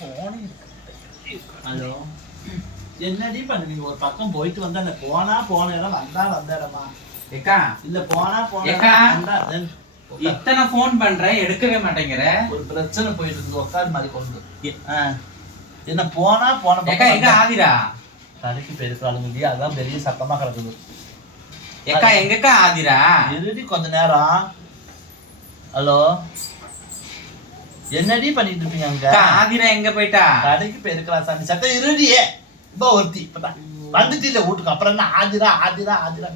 போனே ஹலோ? என்னடி பண்ணுவீங்க? ஒரு பக்கம் போயிட்டு வந்தா போனா போன இடம் வந்தா வந்த இடமா? ஏக்கா. இல்ல போனா போன ஏக்கா. வந்தா. இத்தனை ஃபோன் பண்றேன் எடுக்கவே மாட்டேங்கிற. ஒரு பிரச்சனை போயிட்டு இருக்கு உட்கார் மாதிரி கொண்டு. என்ன போனா போன ஏக்கா பக்கம் எங்க ஆதிரா. பெருக்காளுங்க இல்லையா அதான் பெரிய சத்தமா கிடக்குது. ஏக்கா எங்கக்கா ஆதிரா? இருடி கொஞ்ச நேரம்? ஹலோ? என்னடி பண்ணிட்டு இருப்பீங்க அங்க ஆதிரா எங்க போயிட்டா? கடைக்கு போயிருக்கலாம் சாமி. சத்தம் இருடியே. இப்போ ஒருத்தி இப்பதான். வந்துட்டு இல்ல வீட்டுக்கு அப்புறம் என்ன? ஆதிரா ஆதிரா ஆதிரா.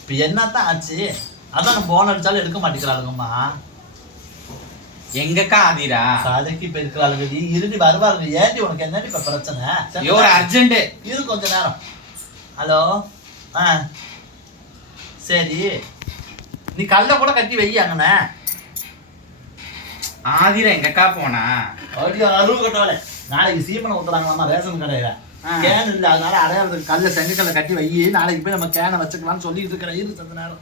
இப்போ என்னத்தான் ஆச்சு? அதான் போன் அடிச்சாலும் எடுக்க மாட்டேங்கிறாளுங்கம்மா. எங்கக்கா ஆதிரா? கடைக்கு போயிருக்கிறாளுங்க நீ இருடி வருவாருங்க ஏன்டி உனக்கு என்னடி இப்ப பிரச்சனை? ஒரு அர்ஜென்ட் இரு கொஞ்ச நேரம். ஹலோ? ஆ. சரி. நீ கல்ல கூட கட்டி வை அங்கண்ணே ஆதிரா எங்கக்கா போனா? அப்படியே அருவு கட்டவளே நாளைக்கு சீமனை ஊத்துறாங்களாமா ரேஷன் கடையில. கேன் இல்ல அதனால அடையாளத்துக்கு கல்ல செங்கக்கல்ல கட்டி வை. நாளைக்கு போய் நம்ம கேனை வச்சுக்கலாம்னு சொல்லிட்டு இருக்கிற இரு சத்த நேரம்.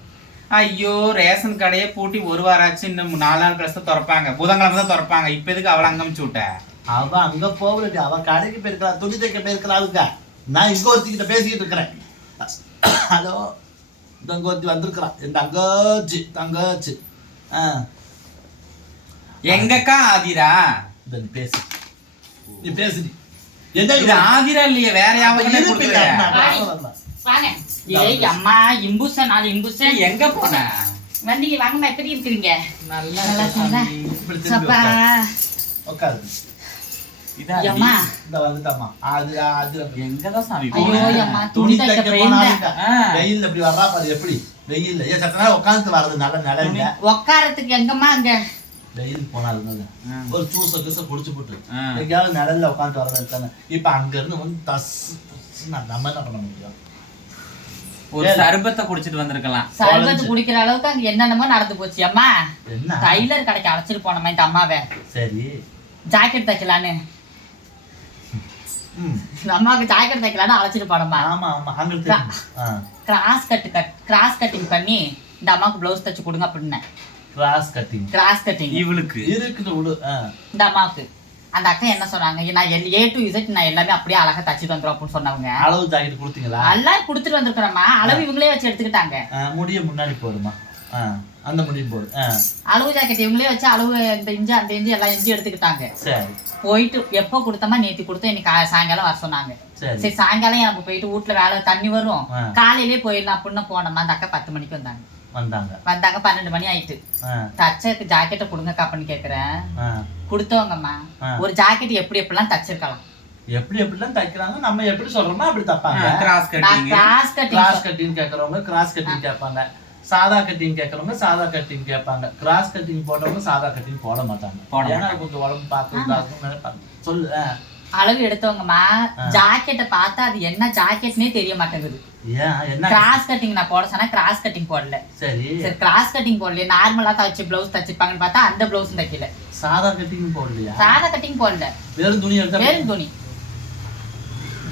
ஐயோ ரேஷன் கடையை பூட்டி ஒரு வாரம் ஆச்சு இன்னும் நாலு நாள் கழிச்சு தான் திறப்பாங்க. புதன்கிழமை தான் திறப்பாங்க. இப்ப எதுக்கு அவளை அங்க அமுச்சு விட்ட? அவ அங்க போகலடி. அவ கடைக்கு போயிருக்கிறா துணி தைக்க போயிருக்கிறாளுக்கா நான் இங்க ஒருத்திக்கிட்ட பேசிக்கிட்டு இருக்கிறேன். ஹலோ? இங்க ஒருத்தி வந்திருக்கிறான். என் தங்கச்சி தங்கச்சி ஆ. எங்கக்கா ஆதிரா? இந்த நீ பேசு. நீ என்ன இது ஆதிரா இல்லையே வேற யாவது ஏய் அம்மா இம்புச நாலு இம்புச எங்க போன? வந்தீங்க வாங்கம்மா எப்படி இருக்கிறீங்க நல்லா நல்லா உட்காரு. இதா அம்மா இந்த வந்துட்டாமா அது அது எங்கதான் சாமி போன துணி தைக்க இப்படி வர்றா பாரு எப்படி வெயில்ல ஏன் சத்த நேரம் உட்காந்து வர்றது நல்ல நிலைங்க உக்காரத்துக்கு எங்கம்மா அங்க வெயில் ஆ. ஒரு ஜூஸ குடிச்சு போட்டு. எங்கேயாவது நிழல்ல உட்காந்து இருக்காங்க இப்ப அங்க இருந்து வந்து தஸ் புஸ்ன்னு நம்ம என்ன பண்ண முடியும் ஒரு சர்பத்தை குடிச்சிட்டு வந்திருக்கலாம் சர்பத்து. குடிக்கிற அளவுக்கு அங்க என்னென்னமோ நடந்து போச்சு அம்மா என்ன டைலர் கடைக்கு அழைச்சிட்டு போனோமா இந்த அம்மாவை சரி ஜாக்கெட் தைக்கலான்னு ம். இந்த அம்மாவுக்கு ஜாக்கெட் தைக்கலான்னு அழைச்சிட்டு போனோமா ஆமா ஆமா ஆ. Cross cut cut cross cutting பண்ணி இந்த அம்மாவுக்கு ப்ளவுஸ் தச்சு கொடுங்க அப்படின்னேன். கிராஸ் கட்டிங் கிராஸ் கட்டிங் இவளுக்கு. இருக்குது விடு ஆ. இந்த அம்மாவுக்கு. அந்த அக்கா என்ன சொன்னாங்க நான் எல் ஏ டு இசட் நான் எல்லாமே அப்படியே அழகா தச்சுட்டு வந்துடும் அப்படின்னு சொன்னவங்க. அளவு ஜாக்கெட் கொடுத்தீங்களா? எல்லாம் கொடுத்துட்டு வந்திருக்கிறோம்மா. அளவு இவங்களே வச்சு எடுத்துக்கிட்டாங்க. முடிய முன்னாடி போடுமா ஆ. அந்த முடியும் போடு. ஆ. அளவு ஜாக்கெட் இவங்களே வச்சு அளவு இந்த இஞ்சி அந்த இஞ்சி எல்லாம் இஞ்சி எடுத்துக்கிட்டாங்க. சரி. போயிட்டு எப்போ கொடுத்தோமா நேத்தி கொடுத்தோம் இன்னைக்கு சாயங்காலம் வர சொன்னாங்க. சரி. சாயங்காலம் நம்ம போயிட்டு வீட்டுல வேலை தண்ணி வரும். ஆ. காலையிலே போயிடலாம் அப்படின்னு போனோமா அந்த அக்கா பத்து மணிக்கு வந்தாங்க. வந்தாங்க. வந்தாங்க பன்னெண்டு மணி ஆயிட்டு. தச்ச ஜாக்கெட்டை கொடுங்கக்கா அப்படின்னு கேக்குறேன். கொடுத்தவங்கம்மா. ஒரு ஜாக்கெட் எப்படி எப்படிலாம் தச்சிருக்கலாம்? எப்படி எப்படிலாம் தைக்கிறாங்க நம்ம எப்படி சொல்றோமோ அப்படி தப்பாங்க. Cross cutting cross cross cutting கேட்கறவங்க cross cutting கேட்பாங்க. சாதா கட்டிங் கேட்கறவங்க சாதா கட்டிங் கேட்பாங்க. கிராஸ் கட்டிங் போட்டவங்க சாதா கட்டிங் போட மாட்டாங்க. ஏன்னா கொஞ்சம் உடம்பு பார்க்கணும் நினைப்பாங்க சொல்லு. அளவு எடுத்தவங்கம்மா. ஜாக்கெட்டை பார்த்தா அது என்ன ஜாக்கெட்னே தெரிய மாட்டேங்குது. கிராஸ் கட்டிங் நான் போட சொன்னா கிராஸ் கட்டிங் போடல. சரி. சரி கிராஸ் கட்டிங் போடல நார்மலா தச்சு பிளவுஸ் தச்சிருப்பாங்கன்னு பார்த்தா அந்த பிளவுஸ் தைக்கல. சாதா கட்டிங் போடலையா? சாதா கட்டிங் போடல. வெறும் துணி எடுத்தா வெறும் துணி.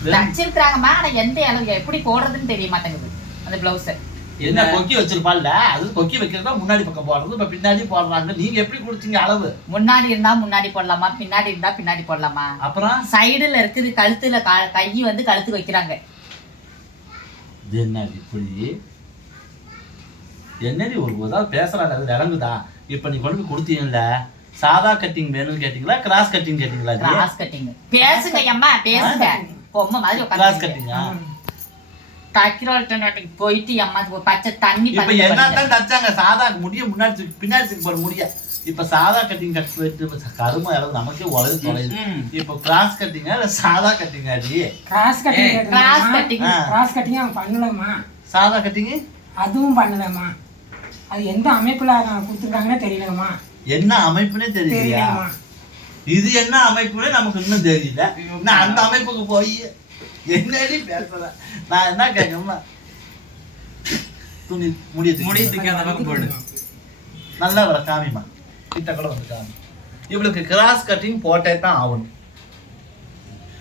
வெறும் தச்சிருக்காங்கம்மா ஆனா எந்த அளவு எப்படி போடுறதுன்னு தெரிய மாட்டேங்குது அந்த பிளவுஸ் என்ன கொக்கி வச்சிருப்பாள்ல அது கொக்கி வைக்கிறதா முன்னாடி பக்கம் போடுறது இப்ப பின்னாடி போடுறாங்க. நீங்க எப்படி கொடுத்தீங்க அளவு? முன்னாடி இருந்தா முன்னாடி போடலாமா? பின்னாடி இருந்தா பின்னாடி போடலாமா? அப்புறம்? சைடுல இருக்குது கழுத்துல கா- வந்து கழுத்துக்கு வைக்கிறாங்க. இது என்ன இப்படி? என்னடி ஒரு ஏதாவது பேசுறாங்க அது விளங்குதா இப்ப நீ கொண்டு கொடுத்தீங்கல்ல? சாதா கட்டிங் வேணும்னு கேட்டீங்களா? கிராஸ் கட்டிங் கேட்டீங்களா? கிராஸ் கட்டிங் பேசுங்க அம்மா பேசுங்க. பொம்மை மாதிரி கிராஸ் உட்காந்து போயிட்டு அம்மா ஒரு பச்சை தண்ணி இப்ப. என்னத்தான் தச்சாங்க. சாதா முடிய முன்னாடி பின்னாடி போட முடிய. இப்ப சாதா கட்டிங் கட் போயிட்டு கரும இடம் நமக்கே தொலைது. இப்ப கிராஸ் கட்டிங்கா இல்ல சாதா கட்டிங்கா அடி cross cutting cross cutting. Cross cutting அவன் சாதா கட்டிங் அதுவும் பண்ணலம்மா. அது எந்த அமைப்புல கொடுத்துருக்காங்கன்னு தெரியலம்மா. என்ன அமைப்புனே தெரியலையா? இது என்ன அமைப்புனே நமக்கு இன்னும் தெரியல. நான் அந்த அமைப்புக்கு போய். என்னடி பேசுற நான் என்ன கேட்கணும்னா துணி முடிய முடியத்துக்கு அந்த பக்கம் போடு. நல்லா வர காமிமா கிட்ட கூட வந்து காமி. இவளுக்கு கிராஸ் கட்டிங் போட்டே தான் ஆகணும்.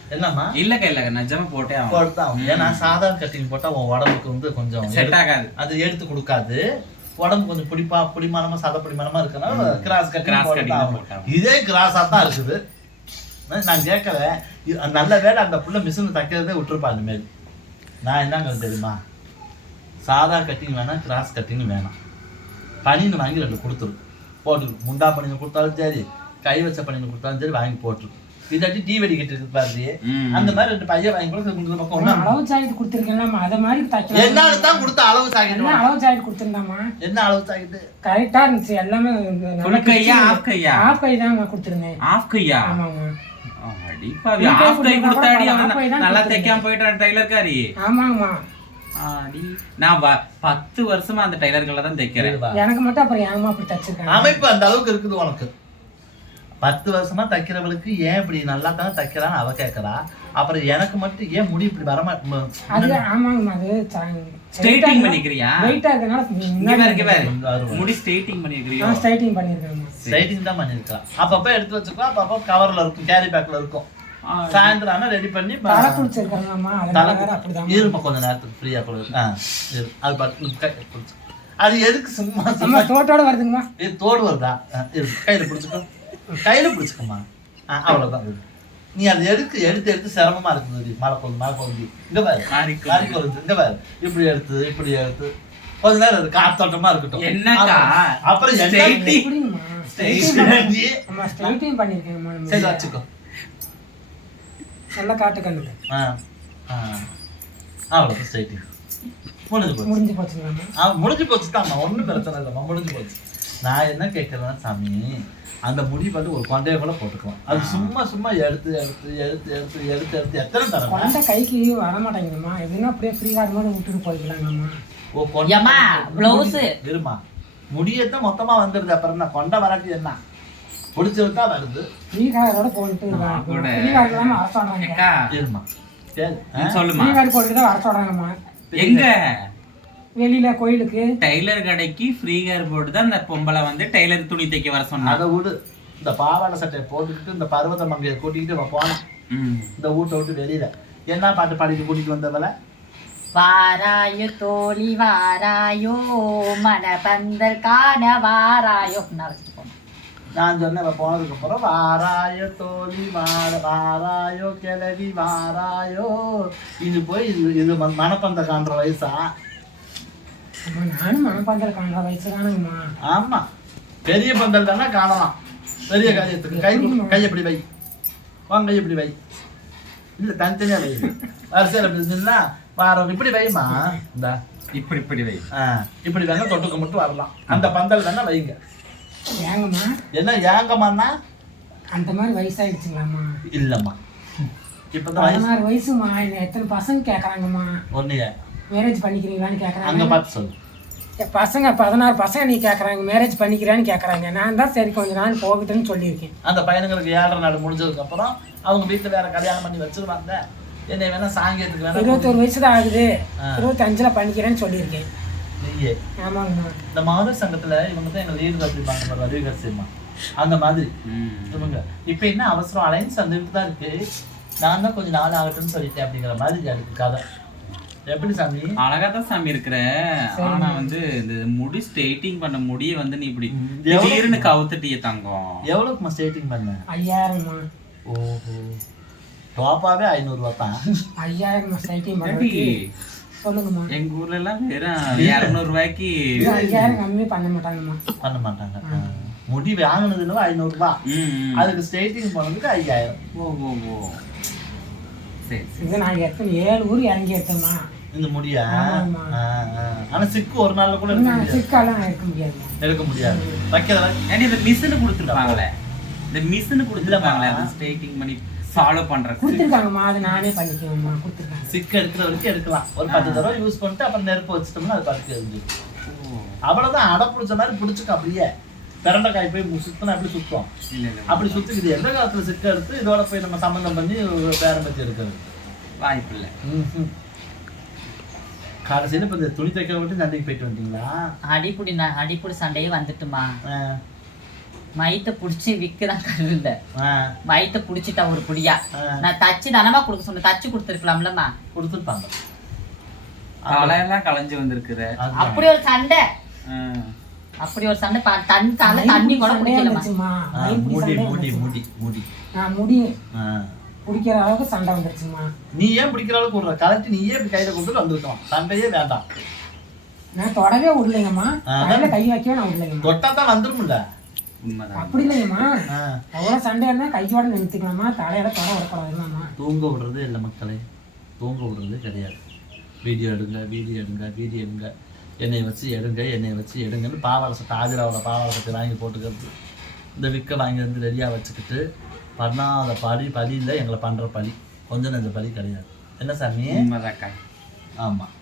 என்னம்மா? இல்லக்கா இல்லக்கா நிஜமா போட்டே ஆகும் போட்டு தான் ஏன்னா சாதாரண கட்டிங் போட்டா உன் உடம்புக்கு வந்து கொஞ்சம் செட் ஆகாது. அது எடுத்து கொடுக்காது. உடம்பு கொஞ்சம் பிடிப்பா பிடிமானமா சத பிடிமானமா இருக்கனால. கிராஸ் கட்டி Cross cutting தான் போட்டாங்க போட்டாங்க. இதே கிராஸா தான் இருக்குது. நான் இது- நல்ல வேளை அந்த புள்ள மிஷின் தைக்கிறதே விட்டுருப்பா மாதிரி நான் என்னங்க தெரியுமா? சாதா கட்டிங் வேணாம் கிராஸ் கட்டிங் வேணாம். பனின்னு வாங்கி ரெண்டு கொடுத்துரு போட்டுரு முண்டா பனின்னு கொடுத்தாலும் சரி கை வச்ச பனின்னு கொடுத்தாலும் சரி வாங்கி போட்டுரு இதாட்டி டீ வெடி கட்டி இருக்கு. அந்த மாதிரி ரெண்டு பையன் வாங்கி கூட இந்த பக்கம் ஒண்ணு. அளவு ஜாக்கெட் கொடுத்துருக்கேன்லாமா அதை மாதிரி தைக்கலாம். என்னால தான் கொடுத்த அளவு என்ன சாக்கிட்டு அளவு ஜாக்கெட் கொடுத்துருந்தாமா என்ன அளவு சாக்கிட்டு கரெக்டா இருந்துச்சு. எல்லாமே Full கையா, half கையா? ஆஃப் கை தான் கொடுத்துருந்தேன். ஆஃப் கையா? ஆமாங்க அடிப்பாவி ஆஃப் கை கொடுத்தாடி அவன் நல்லா. தைக்காம போயிட்டான் டெய்லர் காரி ஆமாங்கம்மா ஆடி நான் வ- பத்து வருஷமா அந்த டெய்லர்களை தான் தைக்கிறேன்? எனக்கு மட்டும் அப்புறம் ஏமா அப்படி தச்சிருக்காங்க. அமைப்பு அந்த அளவுக்கு இருக்குது உனக்கு. பத்து வருஷமா தைக்கிறவளுக்கு ஏன் இப்படி நல்லா தானே தைக்கிறான்னு அவ கேட்கறா. அப்புறம் எனக்கு மட்டும் ஏன் முடி இப்படி அது வரமாட்டேன் ஆமாங்கம்மா அது ஸ்ட்ரைட்டிங் பண்ணிக்கிறியா? வெயிட்டா இருக்கனால முடி ஸ்ட்ரைட்டிங் பண்ணிக்கிறியோ ஸ்ட்ரைட்டிங் பண்ணிருக்கேன் ஸ்ட்ரைட்டிங் தான் பண்ணிருக்கா. அப்பப்ப எடுத்து வச்சுக்கலாம் அப்பப்போ கவர்ல இருக்கும் கேரி பேக்ல இருக்கும். சாயந்தரம் ஆனா ரெடி பண்ணி தலை இருமா கொஞ்ச நேரத்துக்கு ஃப்ரீயா கூட. அது பார்த்து அது எதுக்கு சும்மா தோட்டோட வருதுங்கம்மா. இது தோடு வருதா. கையில பிடிச்சுக்கோ. கையில பிடிச்சுக்கோமா ஆ அவ்வளவுதான். இரு. நீ அதை எடுத்து எடுத்து எடுத்து சிரமமா இருக்குது மழை கொண்டு மழை கொண்டு இங்க பாரு. மாறி கொண்டு இங்க பாரு. இப்படி எடுத்து இப்படி எடுத்து. கொஞ்ச நேரம் அது காத்தோட்டமா இருக்கட்டும்? அப்புறம் அப்புறம் என்ன? பண்ணிருக்கேன்மா சரி வச்சுக்கோ. நல்லா காட்டு கண்ணுல. ஆ அவ்வளோ ஸ்ட்ரைட்டிங் முடிஞ்சு போச்சு. முடிஞ்சு போச்சுங்கம்மா ஆ முடிஞ்சு போச்சு தான்மா ஒன்றும் பிரச்சனை இல்லைம்மா. முடிஞ்சு போச்சு. நான் என்ன கேட்குறேன்னா சாமி அந்த முடி வந்து ஒரு கொண்டையை கூட போட்டுக்கலாம். அது சும்மா சும்மா எடுத்து எடுத்து எடுத்து எடுத்து எடுத்து எடுத்து எத்தனை தரமா கொண்ட கைக்கு வர மாட்டேங்குதும்மா எதுனா அப்படியே ஃப்ரீ ஆகும் போது விட்டுட்டு போய்க்கலாங்கம்மா ஓ கொண்டை ஏம்மா, blouse. இருமா முடியத்தான் மொத்தமா வந்துருது. அப்புறம் என்ன கொண்டை வராட்டி என்ன? பிடிச்சி விட்டா வருது. ஃப்ரீ காரோட போயிட்டு வர இருமா சரி? சொல்லுமா? ஃப்ரீ கார்டு போட்டுட்டு தான் வர சொல்றாங்கம்மா. எங்க? வெளியில கோயிலுக்கு. டெய்லர் கடைக்கு ஃப்ரீ ஹேர் போட்டு தான் இந்த பொம்பளை வந்து டெய்லர் துணி தைக்க வர சொன்னா. அதை விடு. இந்த பாவாடை சட்டையை போட்டுக்கிட்டு இந்த பருவத மங்கையை கூட்டிக்கிட்டு இவன் போனான் ம். இந்த வீட்டை விட்டு வெளியில. என்ன பாட்டு பாடிட்டு கூட்டிட்டு வந்தவள வாராயோ தோழி வாராயோ மனபந்தர் காண வாராயோ நான் வச்சுட்டு போனேன். நான் சொன்னேன் இவ போனதுக்கு அப்புறம் வாராயோ தோழி வார வாராயோ கிளவி வாராயோ. இது போய் இது இது ம- மணப்பந்த காண்ற வயசா? நானும் மனப்பாந்தல் காண்ற வயசு தானுங்கம்மா ஆமா. பெரிய பந்தல் தானே காணலாம் பெரிய காரியத்துக்கு. கை கையை இப்படி வை? வாங்க கையை இப்படி வை? இல்ல தனித்தனியா வை. வரிசையில் இப்படி இருந்துன்னா வாரம் இப்படி வைமா இந்த இப்படி இப்படி வை. இப்படி வேணா தொட்டுக்க மட்டும் வரலாம். அந்த பந்தல் வேணா வைங்க. ஏங்கம்மா. என்ன ஏங்கம்மான்னா? அந்த மாதிரி வயசாயிடுச்சுங்களாம்மா. இல்லம்மா. இப்பதான் பதினாறு வயசுமா என்ன எத்தனை பசங்க கேக்குறாங்கம்மா. ஒண்ணுங்க. மேரேஜ் பண்ணிக்கிறீங்களான்னு அங்க கேக்குறாங்க பார்த்து சொல்லு. என் பசங்க பதினாறு பசங்க நீ கேக்குறாங்க. மேரேஜ் பண்ணிக்கிறான்னு கேக்குறாங்க. நான் தான் சரி கொஞ்ச நாள் போகட்டுன்னு சொல்லியிருக்கேன். அந்த பையனுங்களுக்கு ஏழரை நாள் முடிஞ்சதுக்கு அப்புறம் அவங்க வீட்டுல வேற கல்யாணம் பண்ணி வச்சிருவாங்க. என்னை வேணா சாங்கியத்துக்கு வேணா இருபத்தொரு வயசு தான் ஆகுது. இருபத்தஞ்சுல பண்ணிக்கிறேன்னு சொல்லியிருக்கேன். நீயே. ஆமாங்கம்மா இந்த மகளிர் சங்கத்துல இவங்க தான் எங்க லீடர் அப்படிம்பாங்க ரவிகர் சிம்மா அந்த மாதிரி. இவங்க. இப்ப என்ன அவசரம்? அலைன்ஸ் வந்துட்டு தான் இருக்கு. நான் தான் கொஞ்சம் நாள் ஆகட்டும்னு சொல்லிட்டேன் அப்படிங்கிற மாதிரி இருக்கு கதை. எப்படி சாமி? அழகா தான் சாமி இருக்கிற. ஆனா வந்து இந்த முடி ஸ்ட்ரைட்டிங் பண்ண முடிய வந்து நீ இப்படி? திடீர்னு கவுத்துட்டிய தங்கம். எவ்வளவுக்கு ஸ்டேட்டிங் பண்ண? ஐயாயிரம்மா. ஓஹோ. டாப்பாவே ஐநூறுரூவா தான். ஐயாயிரம் ஸ்ட்ரைட்டிங் ஏண்டி, பண்ணுறதுக்கு சொல்லுங்கம்மா. எங்க ஊர்ல எல்லாம் வெறும் இருநூறு ரூபாய்க்கு ஐயாயிரம் கம்மி பண்ண மாட்டாங்கம்மா. பண்ண மாட்டாங்க. முடி வாங்கினதுல ஐநூறுரூபா ம். அதுக்கு ஸ்டேட்டிங் போனதுக்கு ஐயாயிரம். ஓ ஓ ஓ. சரி சரி இது நான் எத்தனை ஏழு ஊர் இறங்கி எடுத்தேம்மா இந்த முடியா. ஆனா சிக்கு ஒரு நாள்ல கூட முடியாது. சிக்காலாம் எடுக்க முடியாதும்மா எடுக்க முடியாது. வைக்கிறத ஏன்னா இந்த மிஷின் கொடுத்துருப்பாங்களே இந்த மிஷின் கொடுத்துருப்பாங்களே. அது ஸ்ட்ரைட்டிங் பண்ணி ஃபாலோ பண்றதுக்கு கொடுத்துருக்காங்கம்மா அது நானே பண்ணிக்குவேம்மா கொடுத்துருக்காங்க. சிக்கு எடுக்கிற வரைக்கும் எடுக்கலாம். ஒரு பத்து தடவை யூஸ் பண்ணிட்டு அப்புறம் நெருப்பு வச்சிட்டோம்னா அது பார்த்து எரிஞ்சிடும் அவ்வளவுதான். அடை பிடிச்ச மாதிரி பிடிச்சிக்க அப்படியே. பிரண்டைக்காய் போய் மு- சுத்தினா எப்படி சுத்தம்? இல்ல இல்ல அப்படி சுத்திக்குது. எந்த காலத்துல சிக்க எடுத்து இதோட போய் நம்ம சம்பந்தம் பண்ணி பேரம் பத்தி எடுக்கிறது? வாய்ப்பு இல்ல. கடைசியில இப்ப இந்த துணி தைக்க விட்டு சண்டைக்கு போயிட்டு வந்தீங்களா? அடிப்புடி நான் அடிப்புடி சண்டையே வந்துட்டுமா? மயத்தை புடிச்சு விற்கிறான் கருவில்ல ஆ, மயத்தை புடிச்சிட்டா ஒரு புடியா. நான் தச்சு தானமா கொடுக்க சொன்னேன். தச்சு கொடுத்துருக்கலாம்லம்மா. கொடுத்துருப்பாங்க. தலையெல்லாம் களைஞ்சு வந்திருக்குற. அதுதான். அப்படி ஒரு சண்டை. ம். அப்படி ஒரு சண்டை. பா- தண்ணி கூட குடிக்கலமா மூடி மூடி. மூடி மூடி. குடிக்கிற அளவுக்கு சண்டை வந்துருச்சுமா? நீ ஏன் பிடிக்கிற அளவுக்கு விடுற கலட்டி நீயே இப்படி கையில கொண்டு வந்துருக்கலாம் சண்டையே வேண்டாம். நான் தொடவே விடலைங்கம்மா. கையில கை வைக்கவே நான் விடலைங்கம்மா. தொட்டா தான் வந்துரும்ல. உண்மைதான். அப்படி இல்லைங்கம்மா. ஆ. எவ்வளவு சண்டையா இருந்தா கையோட நிறுத்திக்கலாமா? தலையில தொட விடக்கூடாதுங்கம்மா தூங்க விடுறது இல்லை மக்களே. தூங்க விடுறது கிடையாது. வீடியோ எடுங்க வீடியோ எடுங்க வீடியோ எடுங்க. என்னை வச்சு எடுங்க என்னை வச்சு எடுங்கன்னு ஆதிராவில் பாவாடை சட்டை வாங்கி போட்டுக்கிறது. இந்த விக்க வாங்கி வந்து ரெடியாக வச்சுக்கிட்டு பண்ணாத பழி பழி இல்லை எங்களை பண்ணுற பழி கொஞ்சம் நெஞ்ச பழி கிடையாது. என்ன சாமி? உண்மைதாக்கா. ஆமாம்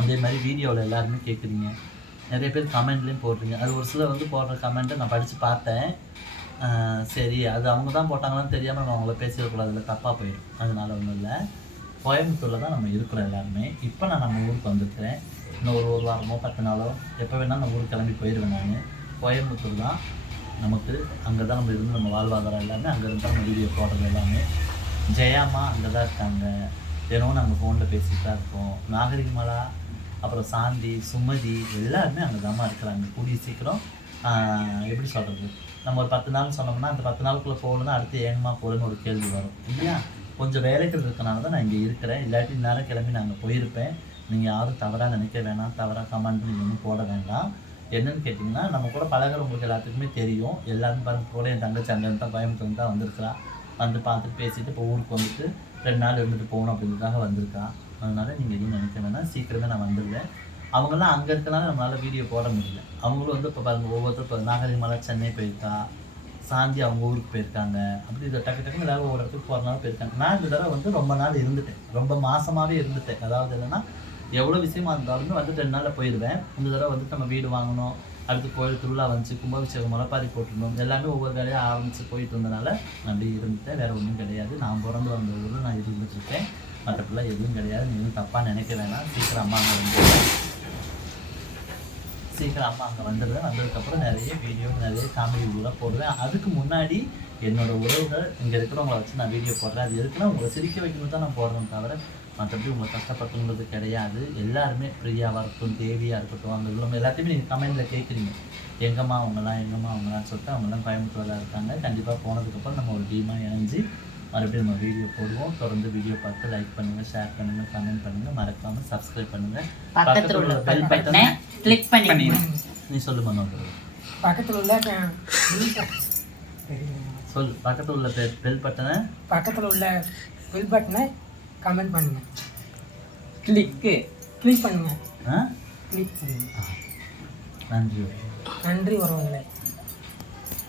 அதே மாதிரி வீடியோவில் எல்லாருமே கேட்குறீங்க நிறைய பேர் கமெண்ட்லேயும் போடுறீங்க. அது ஒரு சிலர் வந்து போடுற கமெண்ட்டை நான் படித்து பார்த்தேன். சரி அது அவங்க தான் போட்டாங்களான்னு தெரியாமல் நம்ம அவங்கள பேசிடக்கூடாதுல தப்பாக போயிடும். அதனால ஒன்றும் இல்லை. கோயம்புத்தூரில் தான் நம்ம இருக்கிறோம் எல்லாருமே. இப்போ நான் நம்ம ஊருக்கு வந்திருக்கிறேன் இன்னும் ஒரு ஒரு வாரமோ பத்து நாளோ எப்போ வேணால் நம்ம ஊருக்கு கிளம்பி போயிடுவேன் நான். கோயம்புத்தூர் தான் நமக்கு அங்கே தான் நம்ம இருந்து நம்ம வாழ்வாதாரம் எல்லாமே அங்கே இருந்து தான் நம்ம வீடியோ போடுறது எல்லாமே. ஜெயாமா அங்கே தான் இருக்காங்க. தினமும் நாங்கள் ஃபோனில் பேசிட்டு தான் இருக்கோம் நாகரிகமலா அப்புறம் சாந்தி சுமதி எல்லாருமே அங்கே தாம்மா இருக்கிறாங்க. கூடிய சீக்கிரம் எப்படி சொல்கிறது நம்ம ஒரு பத்து நாள் சொன்னோம்னா அந்த பத்து நாளுக்குள்ளே போகலன்னா அடுத்து ஏங்கம்மா போகலன்னு ஒரு கேள்வி வரும். இல்லையா? கொஞ்சம் வேலைகள் இருக்கனால தான் நான் இங்கே இருக்கிறேன். இல்லாட்டி இந்நேரம் கிளம்பி நாங்கள் போயிருப்பேன். நீங்கள் யாரும் தவறாக நினைக்க வேணாம். தவறாக கமெண்ட் நீங்கள் ஒன்றும் போட வேண்டாம். என்னன்னு கேட்டிங்கன்னா நம்ம கூட பழகிறவங்களுக்கு எல்லாத்துக்குமே தெரியும். எல்லாரும் பாருங்க கூட என் தங்கச்சி அங்கேருந்து தான் கோயம்புத்தூர் தான் வந்திருக்கிறா. வந்து பார்த்துட்டு பேசிட்டு இப்போ ஊருக்கு வந்துட்டு ரெண்டு நாள் இருந்துட்டு போகணும் அப்படின்றதுக்காக வந்திருக்கா. அதனால் நீங்கள் எதுவும் நினைக்க வேணாம். சீக்கிரமே நான் வந்துடுவேன் அவங்கெல்லாம் அங்கே இருக்கனால நம்மளால் வீடியோ போட முடியல. அவங்களும் வந்து இப்போ பாருங்கள் ஒவ்வொருத்தரும் இப்போ நாகரிகமலை சென்னை போயிருக்கா. சாந்தி அவங்க ஊருக்கு போயிருக்காங்க. அப்படி இதை டக்கு டக்குன்னு எல்லாரும் ஒவ்வொரு இடத்துக்கு போகிறனால போயிருக்காங்க. நான் இந்த தடவை வந்து ரொம்ப நாள் இருந்துட்டேன். ரொம்ப மாசமாகவே இருந்துட்டேன். அதாவது என்னென்னா எவ்வளோ விஷயமா இருந்தாலுமே வந்து ரெண்டு நாளில் போயிடுவேன். இந்த தடவை வந்து நம்ம வீடு வாங்கணும். அடுத்து கோயில் திருவிழா வந்துச்சு கும்பாபிஷேகம் முளைப்பாரி போட்டிருந்தோம். எல்லாமே ஒவ்வொரு வேலையாக ஆரம்பித்து போயிட்டு இருந்தனால நான் அப்படியே இருந்துட்டேன். வேறு ஒன்றும் கிடையாது. நான் பிறந்து வந்த ஊரில் நான் இருந்துட்டுருக்கேன் மற்றபடிலாம் எதுவும் கிடையாது. நீ எதுவும் தப்பாக நினைக்க வேணாம். சீக்கிரம் அம்மா அங்கே வந்து சீக்கிரம் அம்மா அங்கே வந்துடுவேன் வந்ததுக்கப்புறம் நிறைய வீடியோ நிறைய காமெடி வீடியோலாம் போடுவேன். அதுக்கு முன்னாடி என்னோட உறவுகள் இங்கே இருக்கிறவங்கள வச்சு நான் வீடியோ போடுறேன். அது எதுக்குன்னா உங்களை சிரிக்க வைக்கணும் தான் நான் போடுறேன் தவிர மற்றபடி உங்களை கஷ்டப்படுத்துங்கிறது கிடையாது. எல்லாருமே பிரியாவாக இருக்கட்டும் தேவியாக இருக்கட்டும் அங்கே உள்ளவங்க எல்லாத்தையுமே நீங்கள் கமெண்டில் கேட்குறீங்க எங்கம்மா அவங்களாம் எங்கம்மா அவங்களான்னு சொல்லிட்டு அவங்கெல்லாம் கோயம்புத்தூரில் இருக்காங்க. கண்டிப்பாக போனதுக்கப்புறம் நம்ம ஒரு டீமாக இணைஞ்சு மறுபடியும் நம்ம வீடியோ போடுவோம். தொடர்ந்து வீடியோ பார்த்து லைக் பண்ணுங்கள் ஷேர் பண்ணுங்கள் கமெண்ட் பண்ணுங்கள் மறக்காமல் சப்ஸ்கிரைப் பண்ணுங்கள் பக்கத்துல உள்ள பெல் பட்டனை கிளிக் பண்ணிடுங்க. நீ சொல்லு மனோகர். பக்கத்துல உள்ள சொல் பக்கத்தில் உள்ள பெல் பட்டனை பக்கத்துல உள்ள பெல் பட்டனை கமெண்ட் பண்ணுங்க. கிளிக்கு கிளிக் பண்ணுங்க. ஆ? கிளிக் பண்ணுங்க. நன்றி. நன்றி உறவுகளே.